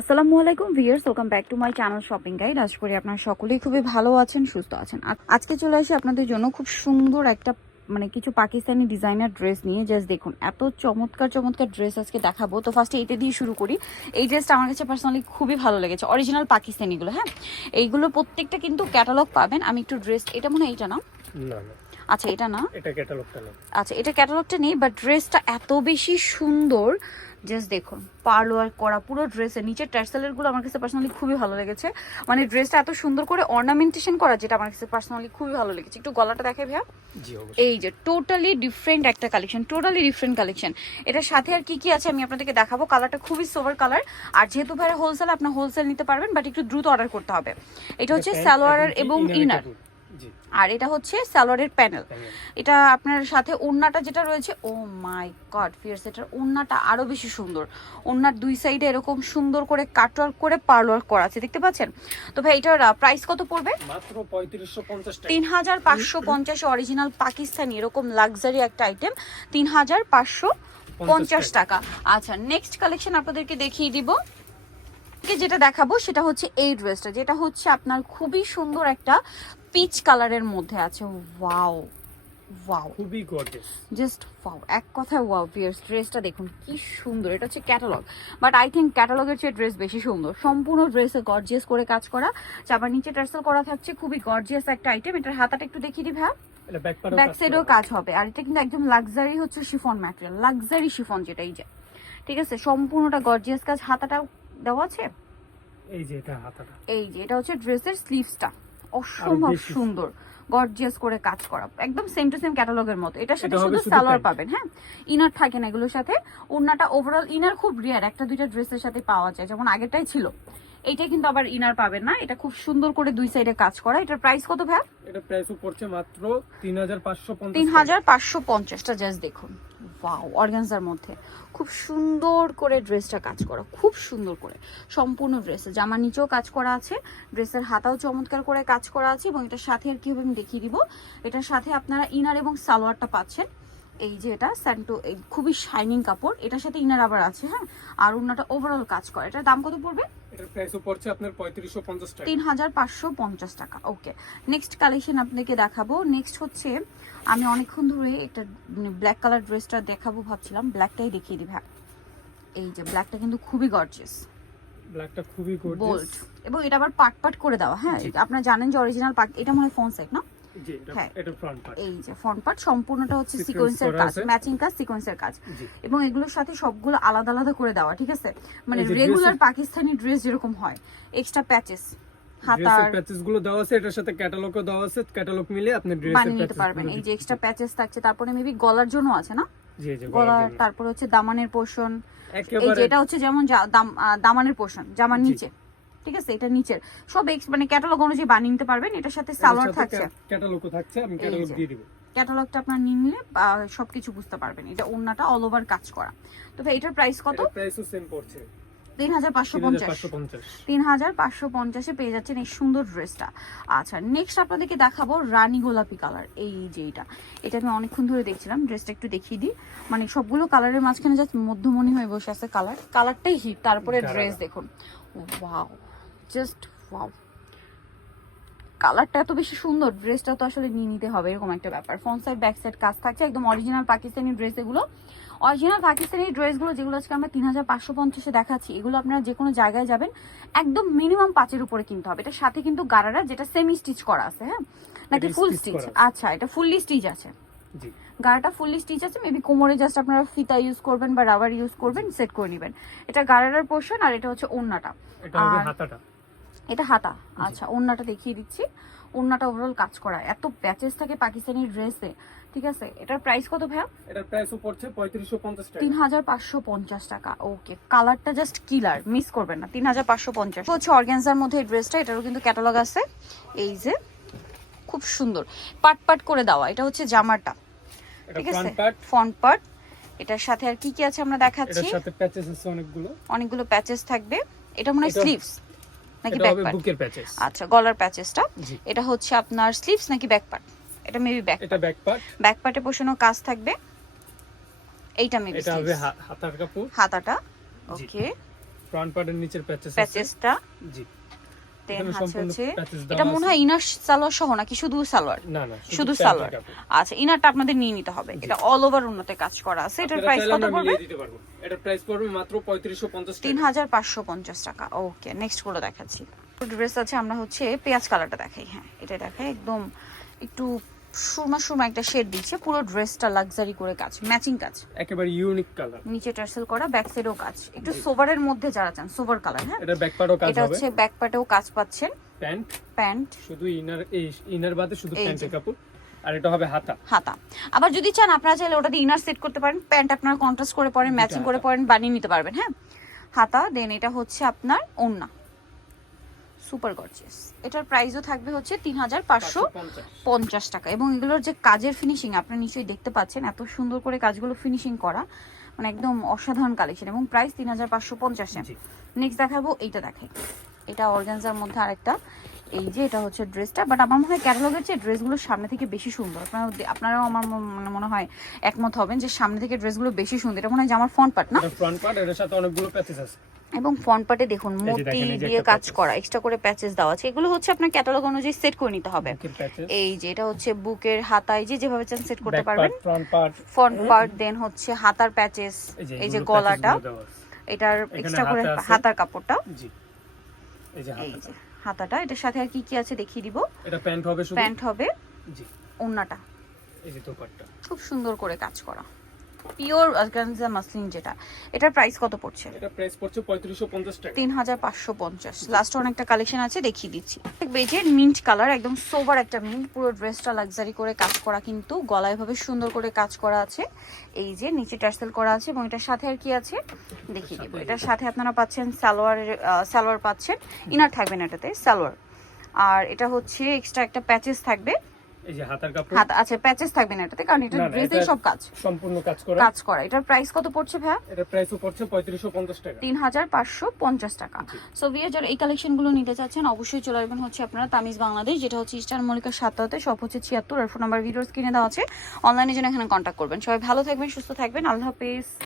আসসালামু আলাইকুম viewers, welcome back to my channel shopping guide. আশা করি আপনারা সকলেই খুবই ভালো আছেন, সুস্থ আছেন। আজকে চলে আসি আপনাদের জন্য খুব সুন্দর একটা কিছু পাকিস্তানি ডিজাইনার ড্রেস নিয়ে। জাস্ট দেখুন, এত চমৎকার চমৎকার ড্রেস আজকে দেখাবো। তো ফার্স্টে এইটা দিয়ে শুরু করি। এই ড্রেসটা আমার কাছে পার্সোনালি খুবই ভালো লেগেছে, অরিজিনাল পাকিস্তানিগুলো। হ্যাঁ, এইগুলো প্রত্যেকটা কিন্তু ক্যাটালগ পাবেন। আমি একটু ড্রেস, এটা মনে হয় এইটা না, আচ্ছা এটা না, এটা ক্যাটালগটা নেই। আচ্ছা এটা ক্যাটালগটা নেই, বাট ড্রেসটা এত বেশি সুন্দর। জাস্ট দেখুন, পার্ল ওয়ার্ক করা পুরো ড্রেসের নিচের টার্সেলের গুলো আমার কাছে পার্সোনালি খুবই ভালো লেগেছে। মানে ড্রেসটা এত সুন্দর করে অর্নামেন্টেশন করা, যেটা আমার কাছে পার্সোনালি খুবই ভালো লেগেছে। একটু গলাটা দেখাই ভাইয়া। জি অবশ্যই। এই যে টোটালি ডিফারেন্ট একটা কালেকশন, টোটালি ডিফারেন্ট কালেকশন। এটার সাথে আর কি কি আছে আমি আপনাদেরকে দেখাবো। কালারটা খুবই সোভার কালার, আর যেহেতু ভাইয়া হোলসেল, আপনার হোলসেল নিতে পারবেন, বাট একটু দ্রুত অর্ডার করতে হবে। এটা হচ্ছে সালোয়ার এবং ইনার, আর এটা হচ্ছে সালোয়ারের প্যানেল। এটা আপনার সাথে ওড়নাটা যেটা রয়েছে, ও মাই গড ফিয়ার্স, এটার ওড়নাটা আরো বেশি সুন্দর। ওড়নার দুই সাইডে এরকম সুন্দর করে কাটওয়ার্ক করে পার্ল ওয়ার্ক করা আছে, দেখতে পাচ্ছেন। তো ভাই এটার প্রাইস কত পড়বে? মাত্র 3550 টাকা। 3550 অরিজিনাল পাকিস্তানি এরকম লাক্সারি একটা আইটেম, 3550 টাকা। আচ্ছা, নেক্সট কালেকশন আপনাদেরকে দেখিয়ে দিব। যেটা দেখাবো সেটা হচ্ছে এই ড্রেসটা, যেটা হচ্ছে আপনার খুবই সুন্দর একটা পিচ কালারের মধ্যে আছে। ওয়াও ওয়াও, খুবই গর্জিয়াস, জাস্ট ওয়াও, এক কথায় ওয়াও ভিউয়ার্স। ড্রেসটা দেখুন কি সুন্দর। এটা হচ্ছে ক্যাটালগ, বাট আই থিঙ্ক ক্যাটালগের চেয়ে ড্রেস বেশি সুন্দর। সম্পূর্ণ ড্রেসে গর্জিয়াস করে কাজ করা, আবার নিচে টার্সেল করা থাকছে। খুবই গর্জিয়াস একটা আইটেম। এটার হাতাটা একটু দেখিয়ে দিই ভাই। এটা ব্যাক সাইডেও কাজ হবে, আর এটা কিন্তু একদম লাক্সারি হচ্ছে শিফন ম্যাটেরিয়াল, লাক্সারি শিফন যেটা, এই যে ঠিক আছে, সম্পূর্ণটা গর্জিয়াস কাজ। হাতাটাও দেওয়া আছে, এই যে এটা হাতাটা, এই যে এটা হচ্ছে ড্রেসের স্লিভসটা, অসম্ভব সুন্দর গর্জিয়াস করে কাজ করা, একদম সেম টু সেম ক্যাটালগের মতো। এটার সাথে শুধু সালোয়ার পাবেন, হ্যাঁ, ইনার থাকে না এগুলোর সাথে। ওড়নাটা ওভারঅল ইনার খুব রেয়ার, একটা দুইটা ড্রেসের সাথে পাওয়া যায়, যেমন আগেরটাই ছিল। এইটা কিন্তু আবার ইনার পাবেন না। এটা খুব সুন্দর করে দুই সাইডে কাজ করা। এটার প্রাইস কত ভাই? এটা প্রাইস পড়ছে মাত্র 3550। 3550টা। জাস্ট দেখুন, ওয়াও, অর্গানজার মধ্যে খুব সুন্দর করে ড্রেসটা কাজ করা, খুব সুন্দর করে সম্পূর্ণ ড্রেসে। জামার নিচেও কাজ করা আছে, ড্রেসের হাতাও চমৎকার করে কাজ করা আছে, এবং এটার সাথে আর কি হবে আমি দেখিয়ে দিব। এটার সাথে আপনারা ইনার এবং সালোয়ারটা পাচ্ছেন। এই যে এটা স্যান্টো, এই খুবই শাইনিং কাপড়, এটার সাথে ইনার আবার আছে। হ্যাঁ, আর ওনাটা ওভারঅল কাজ করে। এটার দাম কত পড়বে? এটার প্রাইস পড়ছে আপনার 3550 টাকা। 3550 টাকা। ওকে, নেক্সট কালেকশন আপনাকে দেখাবো। নেক্সট হচ্ছে, আমি অনেকক্ষণ ধরে একটা ব্ল্যাক কালার ড্রেসটা দেখাবো ভাবছিলাম, ব্ল্যাকটাই দেখিয়ে দিই ভাই। এই যে ব্ল্যাকটা কিন্তু খুবই গর্জিয়াস, ব্ল্যাকটা খুবই গর্জিয়াস, বোল্ড, এবং এটা আবার পার্ট পার্ট করে দেওয়া। হ্যাঁ, আপনারা জানেন যে অরিজিনাল পার্ট, এটা মনে হয় ফ্রন্ট সাইড না? হ্যাঁ, এটা ফ্রন্ট পার্ট। এই যে ফ্রন্ট পার্ট সম্পূর্ণটা হচ্ছে সিকোয়েন্সের কাজ, ম্যাচিং কাজ, সিকোয়েন্সের কাজ, এবং এগুলোর সাথে সবগুলো আলাদা আলাদা করে দেওয়া, ঠিক আছে, মানে রেগুলার পাকিস্তানি ড্রেস যেরকম হয়। এক্সট্রা প্যাচেস, হাতার প্যাচেস গুলো দেওয়া আছে, এটার সাথে ক্যাটালগও দেওয়া আছে, ক্যাটালগ মিলে আপনি ড্রেসের বানিয়ে নিতে পারবেন। এই যে এক্সট্রা প্যাচেস থাকছে, তারপরে মেবি গলার জন্য আছে না? জি জি, গলার, তারপর হচ্ছে দামানের পোরশন। এই একেবারে যে এটা হচ্ছে যেমন দামানের পোরশন, জামার নিচে, ঠিক আছে, এটা নিচের সব মানে ক্যাটালগ অনুযায়ী বানিয়ে নিতে পারবেন। এটার সাথে সালোয়ার থাকছে, ক্যাটালগও থাকছে, আমি ক্যাটালগ দিয়ে দিব। ক্যাটালগটা আপনার নিয়ে নিলে সবকিছু বুঝতে পারবেন। এটা ওন্নাটা অল ওভার কাজ করা। তো ভাই এটার প্রাইস কত? এটার প্রাইসও সেম পড়ছে 3550। 3550 পেয়ে যাচ্ছেন এই সুন্দর ড্রেসটা। আচ্ছা, নেক্সট আপনাদেরকে দেখাবো রানী গোলাপি কালার। এই যে এটা আমি অনেকক্ষণ ধরে দেখছিলাম, ড্রেসটা একটু দেখিয়ে দিই। মানে সবগুলো কালারের মাঝখানে জাস্ট মধ্যমণি হয়ে বসে আছে, কালারটাই হিট। তারপরে ড্রেস দেখুন, ওয়াও, জাস্ট ওয়াও, কালারটা এত বেশি সুন্দর। ড্রেসটা তো আসলে নিয়ে নিতে হবে, এরকম একটা ব্যাপার। ফ্রন্ট সাইড ব্যাক সাইড কাজ থাকছে, একদম অরিজিনাল পাকিস্তানি ড্রেস এগুলো। অরিজিনাল পাকিস্তানি ড্রেসগুলো যেগুলো আজকে আমরা 3550 দেখাচ্ছি, এগুলো আপনারা যে কোনো জায়গায় যাবেন একদম মিনিমাম 5-এর উপরে কিনতে হবে। এটার সাথে কিন্তু গারারা, যেটা সেমি স্টিচ করা আছে, হ্যাঁ, নাকি ফুল স্টিচ? আচ্ছা, এটা ফুললি স্টিচ আছে, গাড়াটা ফুললি স্টিচ আছে। মেবি কোমরে জাস্ট আপনারা ফিতা ইউজ করবেন বা রাবার ইউজ করবেন, সেট করে নেবেন। এটা গারারার পোর্শন, আর এটা হচ্ছে ওড়নাটা, এটা হাতা। আচ্ছা, ওড়নাটা দেখিয়ে দিচ্ছি। ওড়নাটা ওভারঅল কাজ করা, এত প্যাচেস থাকে পাকিস্তানি ড্রেসে, ঠিক আছে। এটার প্রাইস কত ভাইয়া? এটার প্রাইস পড়ছে 3550 টাকা। 3550 টাকা। ওকে, কালারটা জাস্ট কিলার, মিস করবেন না। 3550 হচ্ছে অর্গানজার মধ্যে এই ড্রেসটা। এটারও কিন্তু ক্যাটালগ আছে। এই যে খুব সুন্দর পাট পাট করে দেওয়া, এটা হচ্ছে জামাটা, ঠিক আছে, ফ্রন্ট পার্ট। এটার সাথে আর কি কি আছে আমরা দেখাচ্ছি। এটার সাথে প্যাচেস আছে অনেকগুলো প্যাচেস থাকবে। এটা মনে হয় স্লিভস নাকি ব্যাক পার্ট? বুকের প্যাচেস। আচ্ছা, গলার প্যাচেসটা। এটা হচ্ছে আপনার স্লিভস নাকি ব্যাক পার্ট? এটা মেবি ব্যাক, এটা ব্যাক পার্ট। ব্যাক পার্টে পোষানো কাজ থাকবে। এইটা মেবি এটা হবে হাতার কাপড়, হাতাটা। ওকে, ফ্রন্ট পার্টের নিচের প্যাচেস আছে প্যাচেসটা জি দেন এখানে হচ্ছে সম্পূর্ণ হচ্ছে প্যাচেস এটা দেওয়া মনে আছে হয় ইনার সালোয়ার সহ নাকি শুধু সালোয়ার? না না শুধু প্যান্টের সালোয়ার। কাপড়। আচ্ছা ইনারটা আপনাদের নিয়ে নিতে হবে। এটা অল ওভার উন্নতে কাজ করা আছে। এটার আপনারা প্রাইস চাইলে কত আমরা পড়বে? মিলিয়ে দিতে পারবো। এটার প্রাইস পড়বে মাত্র 3550 টাকা। 3550 টাকা। ওকে নেক্সট গুলো দেখাচ্ছি। ড্রেস আছে আমরা হচ্ছে পেঁয়াজ কালারটা দেখাই। হ্যাঁ এটা দেখাই একদম একটু সুরমা সুরমা একটা শেড দিচ্ছে। পুরো ড্রেসটা লাক্সারি করে কাজ, ম্যাচিং কাজ, একেবারে ইউনিক কালার। নিচে টার্সেল করা, ব্যাক সাইডেও কাজ, একটু সোভারের মধ্যে যারা চান সোভার কালার। হ্যাঁ এটা ব্যাক পার্টও কাজ এটা হবে। হচ্ছে ব্যাক পার্টেও কাজ পাচ্ছেন। প্যান্ট শুধু ইনার বাদে শুধু প্যান্টের কাপড় আর এটা হবে হাতা। আবার যদি চান আপনারা চাইলে ওটা দিয়ে ইনার সেট করতে পারেন। প্যান্ট আপনারা কন্ট্রাস্ট করে পরেন, ম্যাচিং করে পরেন, বানিয়ে নিতে পারবেন। হ্যাঁ হাতা দেন এটা হচ্ছে আপনার ওড়না, সুপার গর্জিয়াস। এটার প্রাইসও থাকবে হচ্ছে 3550 টাকা। এবং এগুলোর যে কাজের ফিনিশিং আপনারা নিশ্চয়ই দেখতে পাচ্ছেন, এত সুন্দর করে কাজগুলো ফিনিশিং করা, মানে একদম অসাধারণ কালেকশন। এবং প্রাইস 3550। নেক্সট দেখাবো এইটা দেখাই। এটা অর্গানজার মধ্যে আরেকটা, এই যে এটা হচ্ছে ড্রেসটা। বাট আমার মনে হয় ক্যাটালগের চেয়ে ড্রেসগুলো সামনে থেকে বেশি সুন্দর। আপনারাও আমার মনে হয় একমত হবেন যে সামনে থেকে ড্রেসগুলো বেশি সুন্দর। এটা মনে হয় যে আমার ফ্রন্ট পার্ট না? ফ্রন্ট পার্ট এর সাথে অনেকগুলো প্যাচেস আছে। এবং ফ্রন্ট পার্টে দেখুন মোতি দিয়ে কাজ করা, এক্সট্রা করে প্যাচেস দেওয়া আছে। এগুলো হচ্ছে আপনার ক্যাটালগ অনুযায়ী সেট করে নিতে হবে। এই যে এটা হচ্ছে বুকের হাতায় যে যেভাবে চান সেট করতে পারবেন। ফ্রন্ট পার্ট দেন হচ্ছে হাতার প্যাচেস, এই যে গলাটা, এটার এক্সট্রা করে হাতার কাপড়টা, এই যে হাতাটা। এটার সাথে আর কি কি আছে দেখিয়ে দিব। এটা প্যান্ট হবে, শুধু প্যান্ট হবে জি। ওন্নাটা এই যে দোপাট্টা খুব সুন্দর করে কাজ করা, পিওর অর্গানজা মাসলিন যেটা। এটার প্রাইস কত পড়ছে? এটা প্রাইস পড়ছে 3550 টাকা। 3550। লাস্ট অনেকটা কালেকশন আছে দেখিয়ে দিচ্ছি। বেজের মিন্ট কালার, একদম সোবার একটা মিন্ট। পুরো ড্রেসটা লাক্সারি করে কাজ করা, কিন্তু গলায় ভাবে সুন্দর করে কাজ করা আছে। এই যে নিচে টার্সেল করা আছে। এবং এটার সাথে আর কি আছে দেখিয়ে দিব। এটার সাথে আপনারা পাচ্ছেন সালোয়ার পাচ্ছেন, ইনার থাকবে না এটাতে, সালোয়ার। আর এটা হচ্ছে এক্সট্রা একটা প্যাচেস থাকবে, এই যে হাতার কাপড়। হাত আছে, প্যাচেস থাকবে না এটাতে, কারণ এটা ড্রেসের সব কাজ সম্পূর্ণ কাজ করা। এটার প্রাইস কত পড়ছে ভাইয়া? এটার প্রাইসও পড়ছে 3550 টাকা। 3550 টাকা। সো ভিউয়ার যারা এই কালেকশনগুলো নিতে চাচ্ছেন অবশ্যই চলে আসবেন হচ্ছে আপনারা তামিজ বাংলাদেশ, যেটা হচ্ছে ইস্টার্ন মল্লিকার 7 সব হচ্ছে 76। আর ফোন নাম্বার ভিডিওর স্ক্রিনে দেওয়া আছে। অনলাইনে জন্য এখানে কন্ট্যাক্ট করবেন। সবাই ভালো থাকবেন, সুস্থ থাকবেন। আল্লাহ হাফেজ।